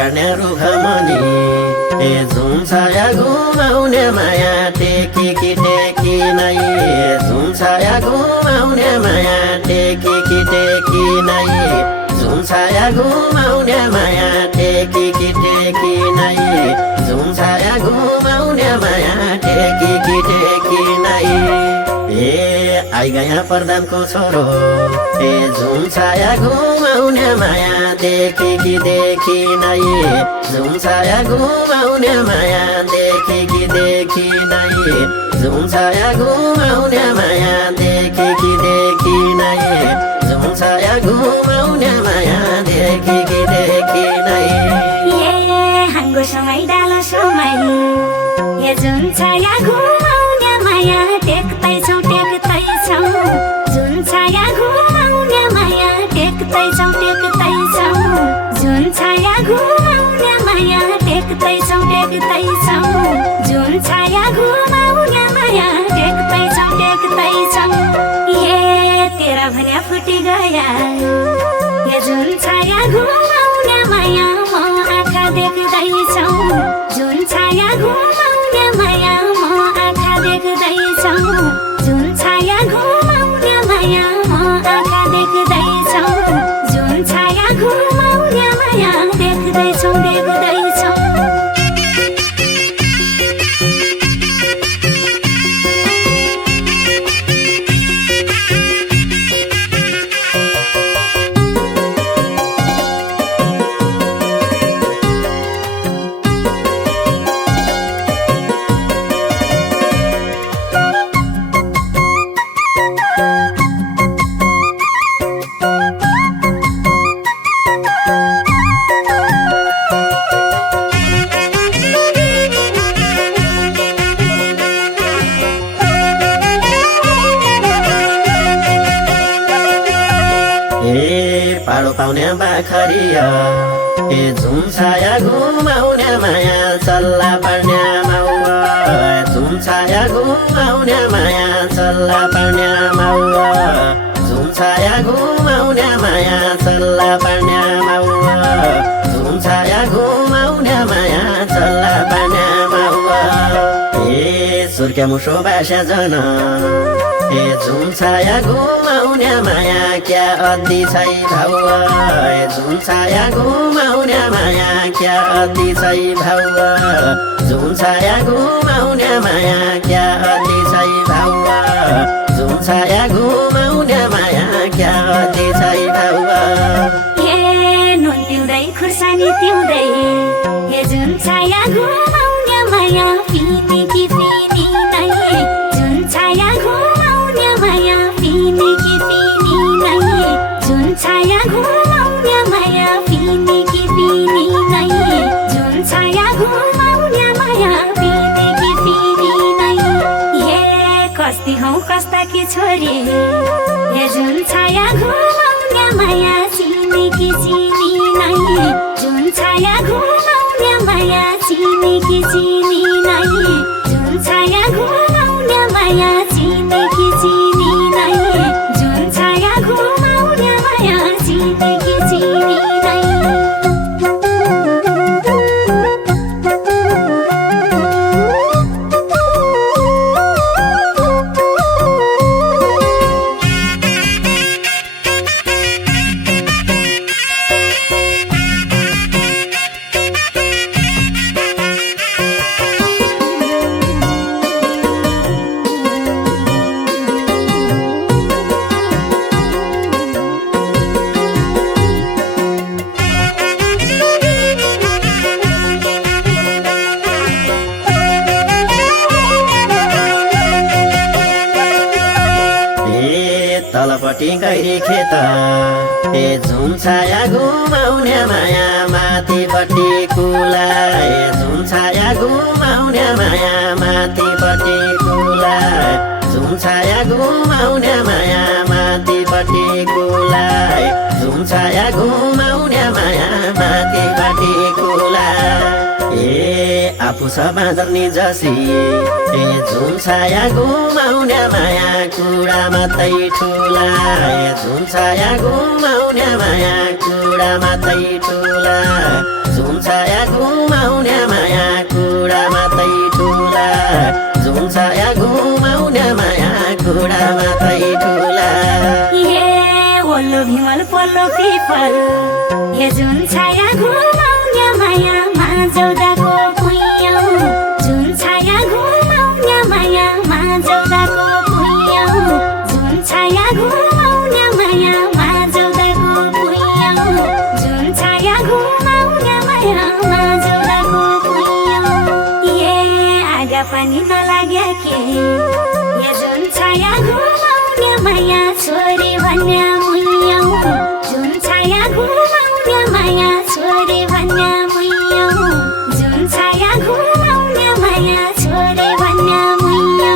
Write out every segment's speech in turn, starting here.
पकाउने रुखमनी ए झुम्छाया घुमाउने माया टेकी कि टेकी नै झुम्छाया घुमाउने माया टेकी कि टेकी नै झुम्छाया घुमाउने माया टेकी कि टेकी नै झुम्छाया घुमाउने माया टेकी कि टेकी नै ए आइगया प्रधानको छोरो ए झुम्छाया घुमाउने माया देखी कि देखी नै झुम्छाया घुमाउने माया देखी कि देखी नै झुम्छाया घुमाउने माया देखी कि देखी नै झुम्छाया घुमाउने माया देखी कि देखी नै ए हाङ्गो समय डालो समय ए झुम्छाया घुमाउने माया टेक्दैछौ टेक्दैछौ झुम्छाया घुमाउने माया टेक्दैछौ टेक्दैछौ झुम्छाया घुमाउने माया टेक्दैछौ टेक्दैछौ झुम्छाया घुमाउने माया टेक्दैछौ टेक्दैछौ ए तेरा भन्या फुटी गया ए झुम्छाया घुमाउने माया म आँखा देख्दैछौ झुम्छाया घुमाउने माया म आँखा देख्दैछौ झुम्छाया घुमाउने माया म आँखा देख्दैछौ झुम्छाया घुमाउने माया देख्दैछौ देख्दैछौ पाडो पाउने बाखरिया ए झुम्छाया घुमाउने माया चल्ला पर्ने माउवा झुम्छाया घुमाउने माया चल्ला पर्ने माउवा झुम्छाया घुमाउने माया चल्ला पर्ने माउवा झुम्छाया घुमाउने माया चल्ला पर्ने माउवा ए सुर्के मुसो बास्या जन ए झुम्छाया घुमाउने माया क्या अति छै भाउवा झुम्छाया घुमाउने माया क्या अति छै भाउवा झुम्छाया घुमाउने माया क्या अति छै भाउवा झुम्छाया घुमाउने माया क्या अति छै भाउवा ए नुन पिउँदै खुर्सानी पिउँदै ए झुम्छाया घुमाउने माया पिने कि पिनी नै झुम्छाया घुमाउने माया पिने कि पिनी नै झुम्छाया घुमाउने माया पिने कि पिनी नै झुम्छाया घुमाउने माया पिने कि पिनी नै ए कस्ती हौ कस्ताकी छोरी ए झुम्छाया घुमाउने माया चिने कि चिनी नै झुम्छाया घुमाउने माया चिने कि चिनी नै झुम्छाया घुमाउने माया चिने कि चिनी नै झुम्छाया घुमाउने माया चिने कि चिनी नै तलपट्टि गैरी खेत ए झुम्छाया घुमाउने माया माथिपट्टि कुला ए झुम्छाया घुमाउने माया माथिपट्टि कुला झुम्छाया घुमाउने माया माथिपट्टि कुला झुम्छाया घुमाउने माया माथिपट्टि कुला ए आफू छ बाँदर्नी जसी ए झुम्छाया घुमाउने माया कुरा मात्रै ठुला ए झुम्छाया घुमाउने माया कुरा मात्रै ठुला जुन छाया घुमाउने माया कुरा मात्रै ठुला जुन छाया घुमाउने माया कुरा मात्रै ठुला ओल्लो भिमल पल्लो पिपल हे जुन छाया घुमाउने माया माझौदाको भुइँयौ जुन छाया घुमाउने माया माझौदाको भुइँयौ जुन छाया घुमाउने माया माझौदाको भुइँयौ जुन छाया घुमाउने माया माझौदाको भुइँयौ आगा पनि नलाग्या के हे जुन छाया घुमाउने माया छोरी भन्ने मुइयौ जुन छाया घुमाउने माया छोरी भन्ने मुइयौ जुन छाया घुमाउने माया छोरी भन्ने मुइयौ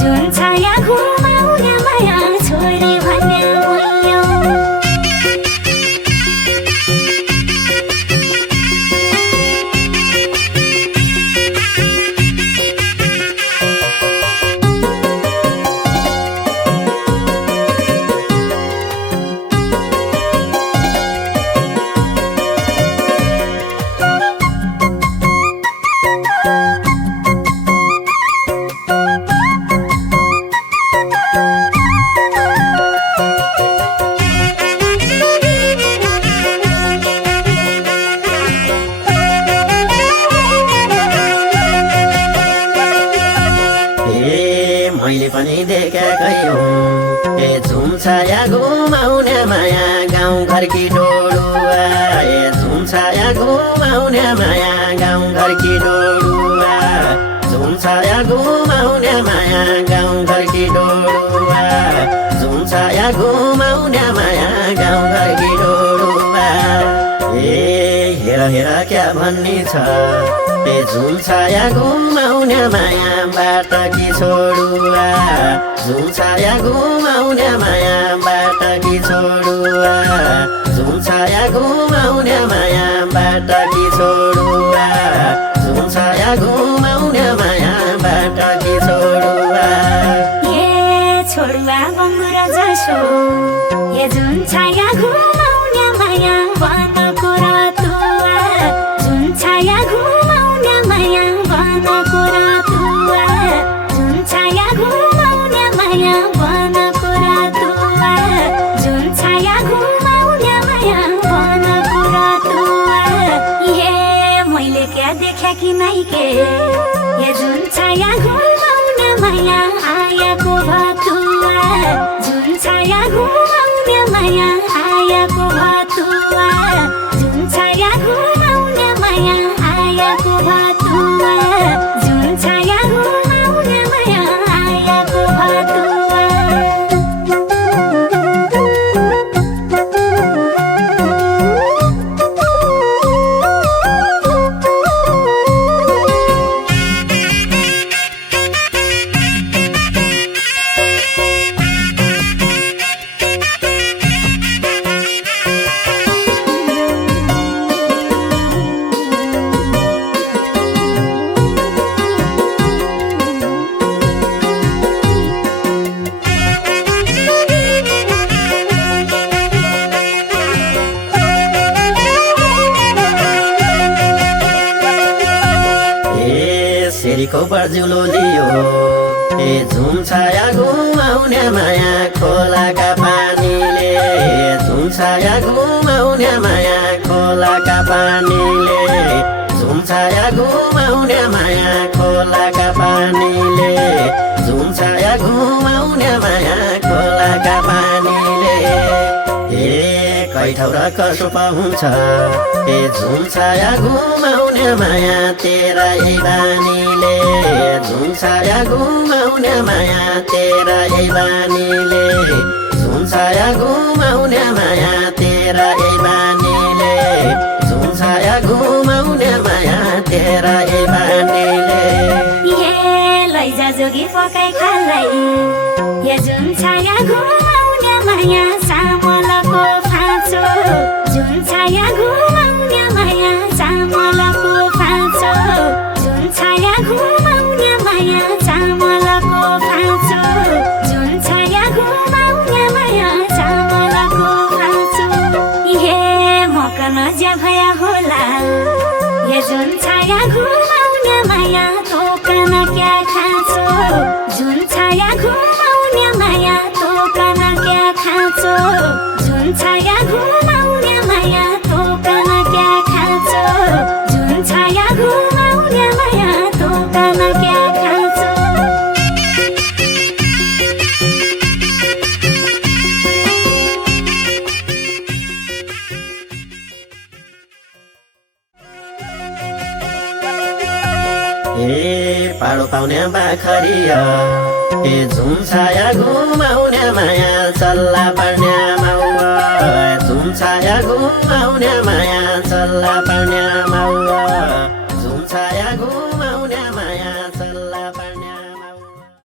जुन छाया घुमाउने माया छोरी भन्ने मुइयौ मैले पनि देखेकै हुँ ए जुन छाया घुमाउने माया गाउँघरकी डोडुवा ए जुन छाया घुमाउने माया गाउँघरकी डोडुवा जुन छाया घुमाउने माया गाउँघरकी डोडुवा जुन छाया घुमाउने माया गाउँघरकी डोडुवा हेर हेर क्या भन्ने छ ए जुन छाया घुमाउने माया बाटकी छोडुवा जुन छाया घुमाउने माया बाटकी छोडुवा जुन छाया घुमाउने माया बाटकी छोडुवा जुन छाया घुमाउने माया बाटकी छोडुवा छोडुवा बङ्गुर जसो ए जुन छाया घुमाउने माया वनको रतुवा जुन छाया घुमाउने माया वनको रतुवा जुन छाया घुमाउने माया वनको रतुवा जुन छाया घुमाउने माया वनको रतुवा मैले क्या देख्या कि नै के ए जुन छाया घुमाउने माया आयाको भतुवा जुन छाया घुमाउने माया आयाको भतुवा जुन छाया घुमाउने माया आयाको भतुवा जुन छाया घुमाउने माया आयाको भतुवा सेरीको बर्जुलो दियो ए जुन छाया घुमाउने माया खोलाका पानीले जुन छाया घुमाउने माया खोलाका पानीले जुन छाया घुमाउने माया खोलाका पानीले जुन छाया घुमाउने माया खोलाका पानीले कैठौँ र कसो पाउँछ ए जुन छाया घुमाउने माया तेरा बानीले जुन छाया घुमाउने माया तेरा बानीले जुन छाया घुमाउने माया तेरा बानीले जुन छाया घुमाउने माया तेरा बानीले लैजा जोगी पकाइ खालाई ए जुन छाया घुमाउने माया सामलको फाँचो जुन छाया घुमाउने माया सामलको फाँचो जुन छाया घुमाउने माया सामलको फाँचो जुन छाया घुमाउने माया सामलको फाँचो मकन ज्या भया होला हे जुन छाया घुमाउने माया तोकन क्या खाँचो जुन छाया घुमाउने माया तोकन क्या खाँचो जुन छाया घुमाउने माया तोकन क्या खाँचो जुन छाया घुमाउने माया तोकन क्या खाँचो ए पाडो पाउने बाखरिया ए झुम छाया घुमाउने माया चल्ला पर्ने माउ झुम छाया घुमाउने माया चल्ला पर्ने माउ